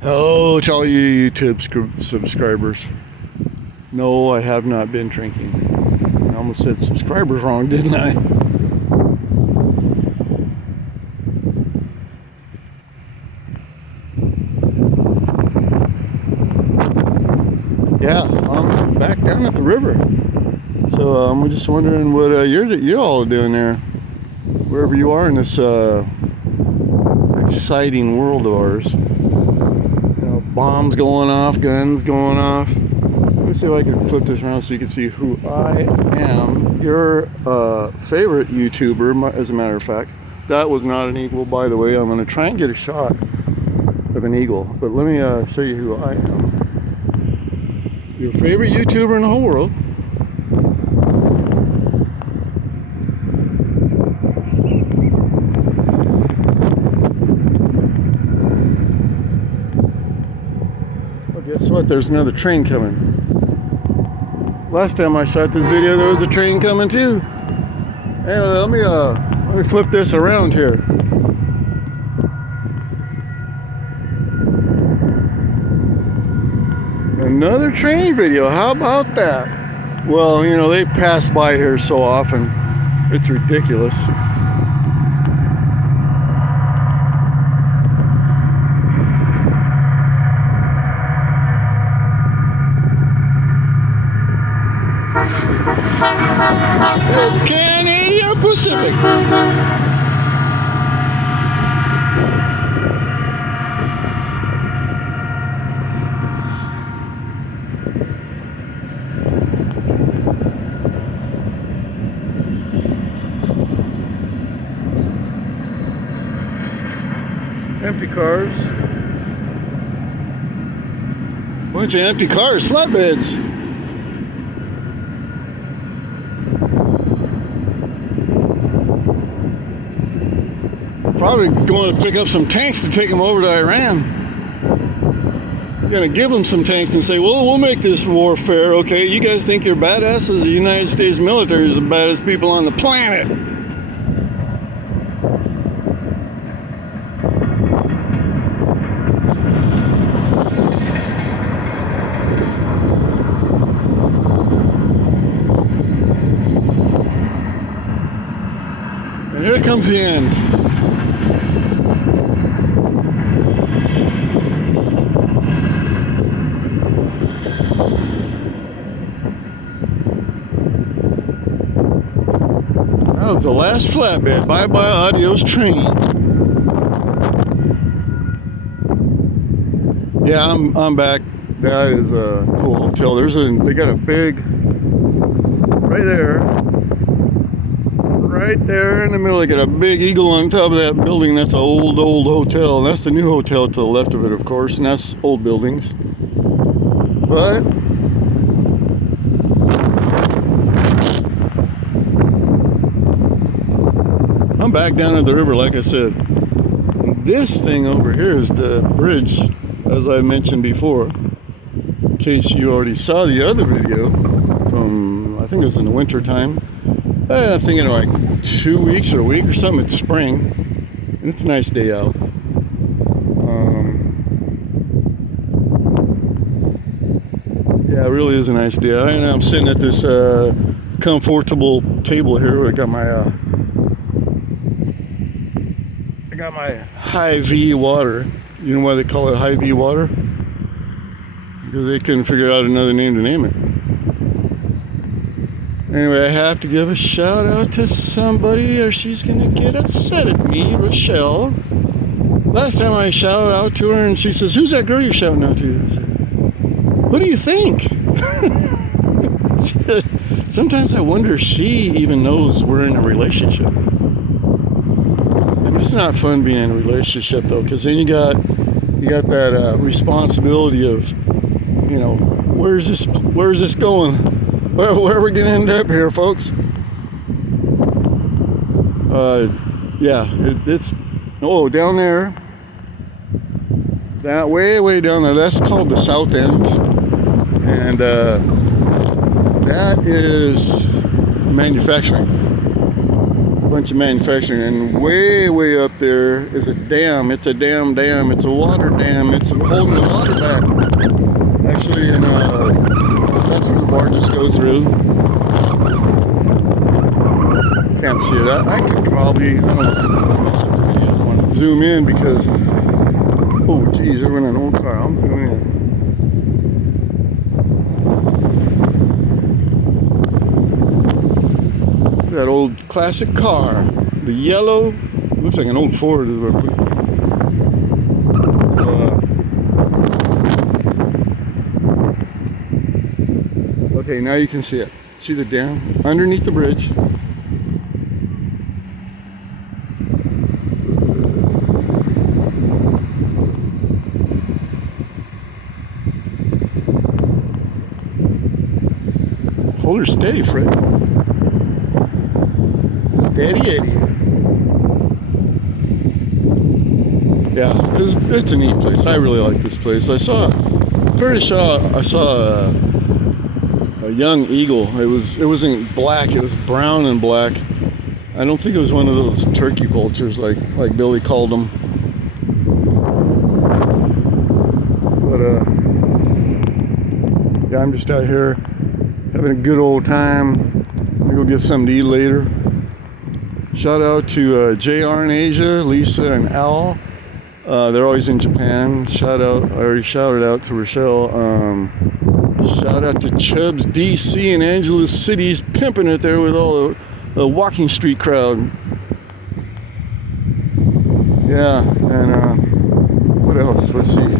Hello to all you YouTube subscribers. No, I have not been drinking. I almost said subscribers wrong, didn't I? Yeah, I'm back down at the river. So I'm just wondering what you're all doing there, wherever you are in this exciting world of ours. You know, bombs going off, guns going off. Let me see if I can flip this around so you can see who I am. Your favorite YouTuber, as a matter of fact. That was not an eagle, by the way. I'm going to try and get a shot of an eagle, but let me show you who I am. Your favorite YouTuber in the whole world. Well, guess what? There's another train coming. Last time I shot this video, there was a train coming too. Anyway, let me flip this around here. Another train video, how about that? Well, you know, they pass by here so often, it's ridiculous. Canadian Pacific. Empty cars. Bunch of empty cars, flatbeds. Probably going to pick up some tanks to take them over to Iran. You're going to give them some tanks and say, well, we'll make this war fair, okay? You guys think you're badasses? The United States military is the baddest people on the planet. And here comes the end. That was the last flatbed. Bye-bye, adios train. Yeah, I'm back. That is a cool hotel. They got a big, right there in the middle. They got a big eagle on top of that building. That's an old hotel. And that's the new hotel to the left of it, of course. And that's old buildings. But I'm back down at the river, like I said. This thing over here is the bridge, as I mentioned before. In case you already saw the other video from, I think it was in the winter time. I think in like 2 weeks or a week or something. It's spring. And it's a nice day out. Yeah, it really is a nice day. I'm sitting at this comfortable table here where I got my Hy-Vee water. You know why they call it Hy-Vee water? Because they couldn't figure out another name to name it. Anyway, I have to give a shout out to somebody or she's gonna get upset at me, Rochelle. Last time I shouted out to her and she says, who's that girl you're shouting out to? I said, what do you think? Sometimes I wonder if she even knows we're in a relationship. And it's not fun being in a relationship though, because then you got that responsibility of, you know, where's this going? Where are we gonna end up here, folks? Yeah, it's down there, that way down there. That's called the South End, and that is manufacturing. bunch of manufacturing, and way up there is a dam. It's a dam. It's a water dam. It's holding the water back. Actually, and that's where the barges go through. Can't see it. I could probably, I don't want to zoom in because, oh geez, they're in an old car. I'm zooming in. That old classic car, the yellow, looks like an old Ford is what it looks like. So, okay, now you can see it. See the dam underneath the bridge. Hold her steady, Fred. Steady Eddie. Yeah, it's a neat place. I really like this place. I saw a young eagle. It wasn't black. It was brown and black. I don't think it was one of those turkey vultures like Billy called them. But yeah, I'm just out here having a good old time. I'm gonna go get something to eat later. Shout out to JR in Asia, Lisa and Al. They're always in Japan. I already shouted out to Rochelle. Shout out to Chubbs DC in Angeles City. He's pimping it there with all the walking street crowd. Yeah, and what else? Let's see.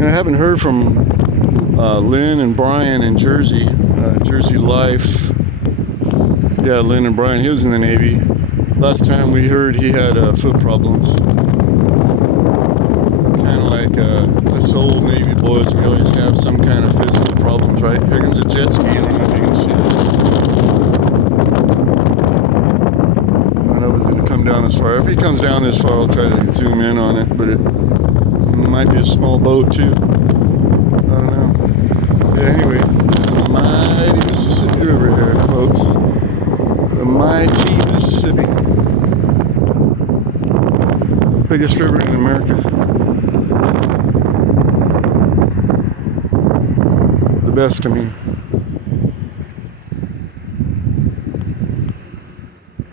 I haven't heard from Lynn and Brian in Jersey, Jersey Life. Yeah, Lynn and Brian, he was in the Navy. Last time we heard he had foot problems. Kind of like us old Navy boys, we always have some kind of physical problems, right? Here comes a jet ski, I don't know if you can see it. I don't know if it's going to come down this far. If he comes down this far, I'll try to zoom in on it, but it might be a small boat too. I don't know. Yeah, anyway, this is the mighty Mississippi River here, folks. The mighty Mississippi. Biggest river in America. The best to me.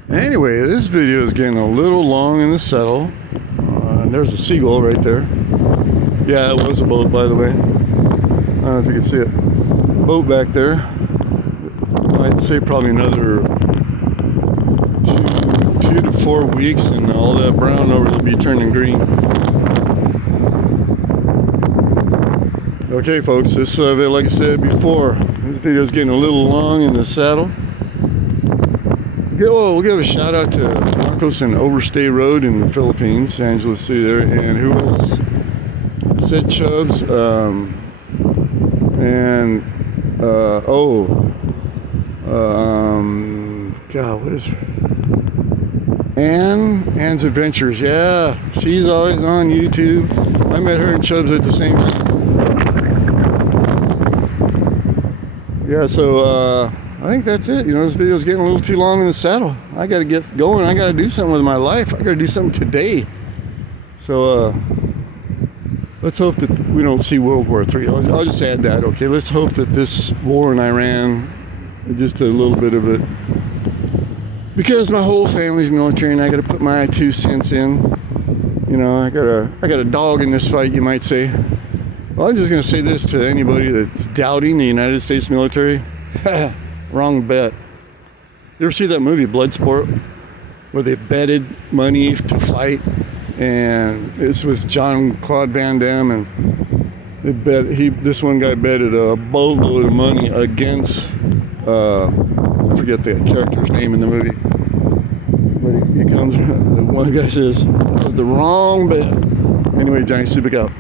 Anyway, this video is getting a little long in the saddle. And there's a seagull right there. Yeah, it was a boat, by the way. I don't know if you can see it. Boat back there. I'd say probably another 2 to 4 weeks and all that brown over will be turning green. Okay folks, this like I said before, this video is getting a little long in the saddle. We'll give a shout out to Marcos and Overstay Road in the Philippines, Angeles City there, and who else? Sid Chubbs, God, what is her? Anne's Adventures. Yeah, she's always on YouTube. I met her and Chubbs at the same time. Yeah, so I think that's it. You know, this video is getting a little too long in the saddle. I got to get going. I got to do something with my life. I got to do something today. So let's hope that we don't see World War III. I'll just add that. Okay, let's hope that this war in Iran, just a little bit of it. Because my whole family's military and I got to put my 2 cents in. You know, I got a dog in this fight, you might say. Well, I'm just going to say this to anybody that's doubting the United States military. Wrong bet. You ever see that movie Bloodsport, where they betted money to fight, and it's with Jean-Claude Van Damme, and they bet this one guy betted a boatload of money against I forget the character's name in the movie, but he comes. The one guy says, "That was the wrong bet." Anyway, Johnny, sleep it out.